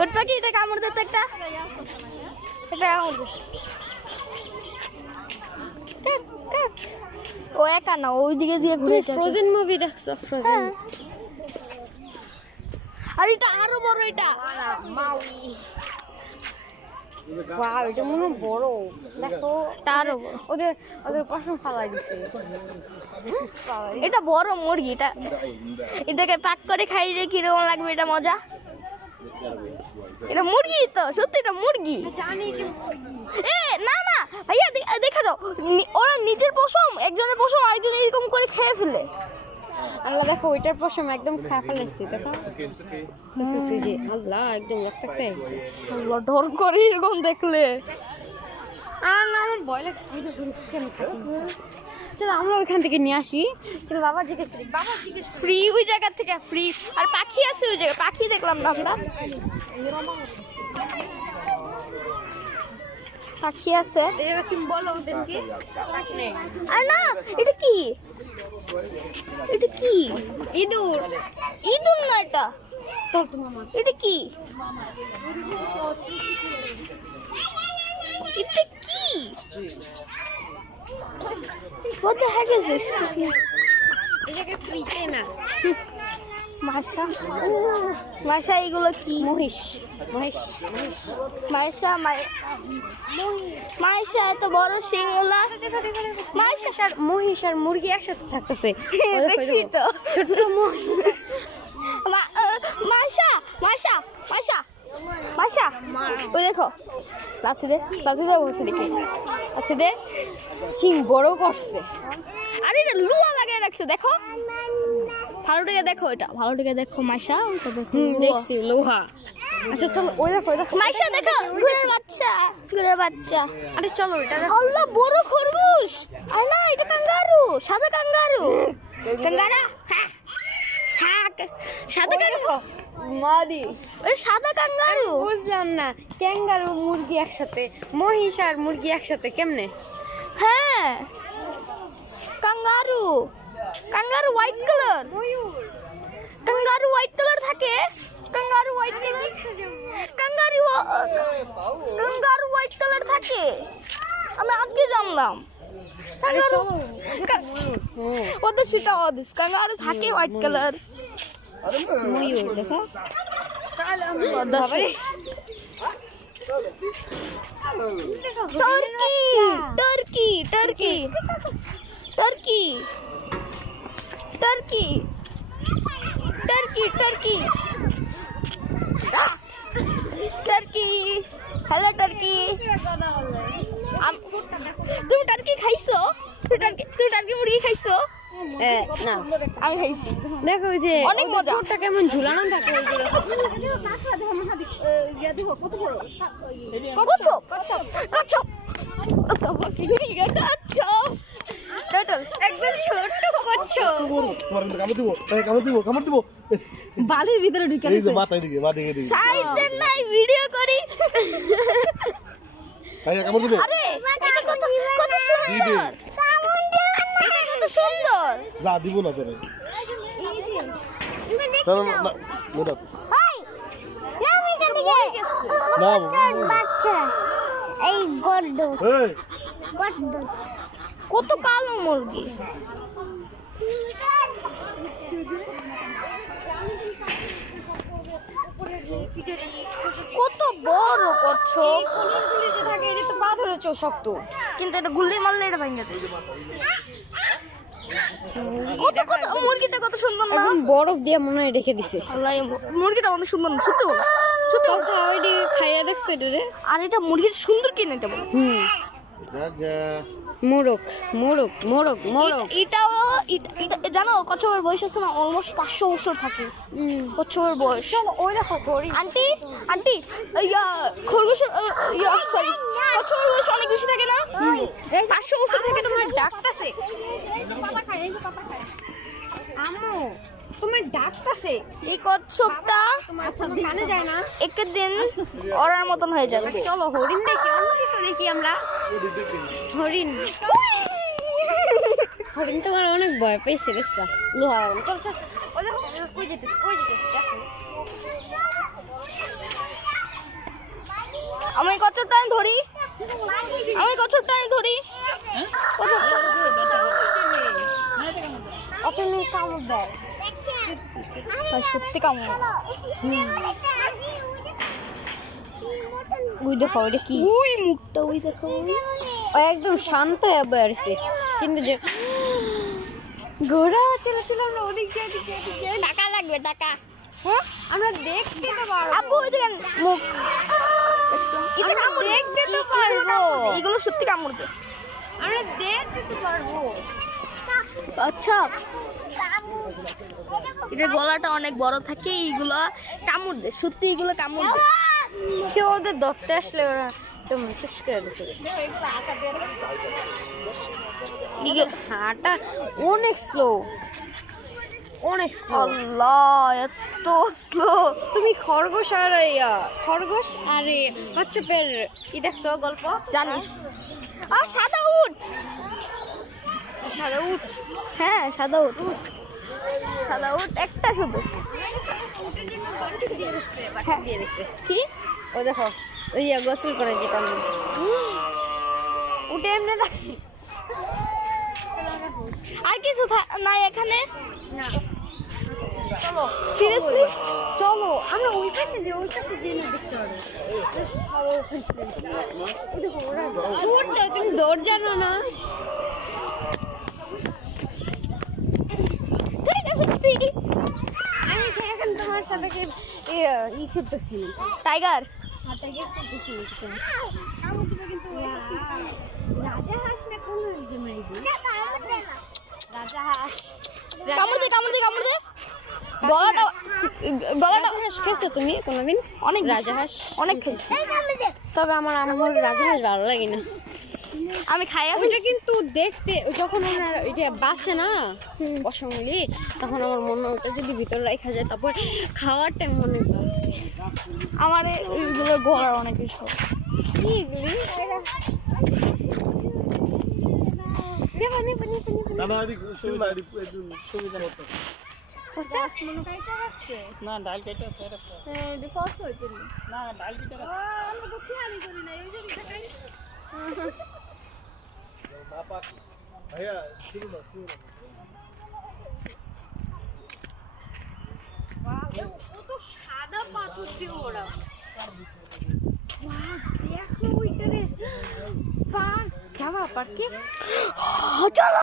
ওট পাখি এটা কামড় দে তো একটা কামড় দে। ও একা না, ওইদিকে দিয়ে ঘুরে যাচ্ছে। ফ্রোজেন মুভি দেখছো? ফ্রোজেন। আর এটা আরো বড়, এটা মাউই। ওয়াও, এটা মনে হয় বড়। দেখো তারও ওদের ওদের পশম ফালাই দিছে। এটা বড় মুরগি, এটাকে পাক করে খাইলে কিরকম লাগবে, এটা মজা। এটা মুরগি তো, সত্যি এটা মুরগি। এ না না ভাইয়া, দেখা যাও ওরা নিজের পশম, একজনের পশম আরেকজন এরকম করে খেয়ে ফেলে। আল্লাহ দেখো, ওইটার পশম একদম খায় ফেলেছে। দেখো দেখেছি যে আল্লাহ একদম রক্তাক্ত হয়ে গেছে। আল্লাহ ডর করি এরকম দেখলে। আর না, আমার ভয় লাগছে। চলো আমরা ওইখান থেকে নিয়ে আসি। চলো বাবার জিজ্ঞেস করি। বাবার জিজ্ঞেস ফ্রি ওই জায়গা থেকে ফ্রি। আর পাখি আছে ওই জায়গায়, পাখি দেখলাম না আমরা। পাখি আছে, তুমি বলো ওদেরকে। আর না এটা কি, এটা কি? ইঁদুর। ইঁদুর না এটা, এটা কি? এটা কি? What the heck is this? এটাকে ফ্রিতে না। মাশা, মাশা এগুলো কি? মহিষ। মহিষ। মাশা, মাশা এত বড় শিংওয়ালা। মাইশা আর মহিষ আর মুরগি একসাথে থাকতেছে। দেখছি তো, ছোট্ট মহিষ। মাশা, মাশা, মাশা, মাশা, ওই দেখো লাথি দে, লাথি দে বলছে দেখি, লাথি দে। শিং বড় করছে। আরে এটা লুয়া লাগিয়ে রাখছে, দেখো ভালো থেকে দেখো, এটা ভালো থেকে দেখো মাশা, ওটা দেখো। দেখছি লোহা। আচ্ছা চলো, ওই দেখো দেখো মাশা দেখো, ঘুরের বাচ্চা, ঘুরের বাচ্চা। আরে চলো এটা আল্লাহ বড় খরগোশ। আর না এটা কাঙ্গারু, সাদা কাঙ্গারু। কাঙ্গারা, হ্যাঁ হ্যাঁ, সাদা কাঙ্গারু। মাদি। ওই সাদা কাঙ্গারু। বুঝলাম না, ক্যাঙ্গারু মুরগি একসাথে, মহিষ আর মুরগি একসাথে কেমনে? হ্যাঁ kangaroo, kangaroo white colour. Kangaroo white colour থাকে, kangaroo white colour, kangaroo kangaroo white colour থাকে, আমি আগে জানলাম। কত সেটা অদিস, কাঙ্গারু থাকে হোয়াইট কালার। ময়ূর দেখো। Turkey, turkey, turkey, turkey, turkey, turkey, turkey. Hello turkey. তুমি টার্কি খাইছো? তুমি টার্কি মুরগি খাইছো? না আমি খাইছি। দেখো ওই যে অনেক মজা। ঠোঁটটা কেমন ঝুলানো থাকে। ওই যে কচ্ছপ, কচ্ছপ, কচ্ছপ, একদম ছোট কচ্ছপ। বালির ভিতরে ঢুকে গেছে। সাইড দেন নাই, ভিডিও করি। আরে এটা কত কত সুন্দর, এটা কত সুন্দর। না দিব না তোরে। কত কালো মুরগি। কত বড় কচ্ছপ। থাকে এটা তো পা ধরেছো শক্ত, কিন্তু এটা গুল্লি মারলে এটা ভেঙে যাবে। কত কত মুরগিটা কত সুন্দর না? একদম বরফ দিয়ে মনে হয় রেখে দিছে। আল্লাহ, মুরগিটা অনেক সুন্দর না, সত্যি বলো, সত্যি বলো। ওইটি খাইয়া দেখছো এটা রে? আর এটা মুরগির সুন্দর কিনে দেবো। মোরগ, মোরগ, মোরগ, মোরগ। এটাও জানো কচ্ছপের বয়স আছে না, অলমোস্ট 500 বছর থাকে কচ্ছপের বয়স। ওই দেখো আন্টি, আন্টি খরগোশ, সরি, কচ্ছপের বয়স অনেক বেশি থাকে না, 500 বছর থাকে। তোমার ডাকতেছে আম্মু, তোমার ডাকতেছে। এই কচ্ছপটা আচ্ছা কানে যায় না, একদিন ওরার মতন হয়ে যাবে। চলো হরিণ দেখি, অন্য কিছু দেখি আমরা। হরিণ, হরিণ তোমার অনেক ভয় পেয়েছে দেখছো। লোহা চল চল, ওই দেখো ওই যেতে দেখো। আমি কচ্ছপটাই ধরি, আমি কচ্ছপটাই ধরি। অতনে কামড় দেয়, সত্যি কামড়। ওই দেখো ওইটা কি, ওই মুখটা, ওই দেখো। ও একদম শান্ত হয়ে বেড়েছে, কিন্তু যে ঘোড়া চলেছিল আমরা ওদিক যাই, টাকা লাগবে, টাকা। হ্যাঁ আমরা দেখতে তো পারবো। আপু ওই দেখেন মুখ, দেখছেন? এটা আমরা কামড় দেখতে তো পারবো, এগুলো সত্যি কামড় দেয়। আমরা দেখতে তো পারবো। আচ্ছা, এটার গলাটা অনেক বড় থাকে, এইগুলো কামড় দেয়, সত্যি এগুলো কামড় দেয়। কেউ ওদের ধরতে আসলে ওরা একদম চুস করে দেখে। হাঁটা অনেক স্লো, অনেক স্লো। আল্লাহ, এত স্লো। তুমি খরগোশ আর খরগোশ আর কচ্ছপের কি দেখছো গল্প? জানি। আর সাদা উট, সাদা উট, হ্যাঁ সাদা উট, সাদা উট একটা শুধু। বাটি দিয়ে দিচ্ছে। কি? ও দেখো ওই গোসল করে যেটা উঠে এমনি দেখে। আর কিছু নাই এখানে? না চলো, সিরিয়াসলি চলো আমরা ওই পাশে যে ওই পাশে যে দেখতে হবে। দৌড়, তুমি দৌড় জানো না? আমি তো এখন তোমার সাথে ই করতেছি, টাইগার। রাজা হাঁস না কোন রাজা হাঁস? কামড় দে, কামড় দে, কামড় দে। গলাটা, গলাটা। রাজা হাঁস খেয়েছো তুমি কোনোদিন? অনেক রাজা হাঁস অনেক খেয়েছি, তবে আমার রাজা হাঁস ভালো লাগে না। আমি খাই। ওইটা কিন্তু দেখতে যখন ওনার ওইটা বাসে না বসমলি, তখন আমার মনে হয় ওটা যদি ভিতরে রাখা যায় তারপর খাওয়ার টাইম মনে হয় আমার এইগুলো গলার অনেক কিছু। কি এগুলি না ডাল কেটে রাখছে না ডাল কেটে ভাইয়া শুরু না কত সাদা পাথর দিয়ে ওরা। দেখো ওইটারে পার যাওয়া পার কি চলো।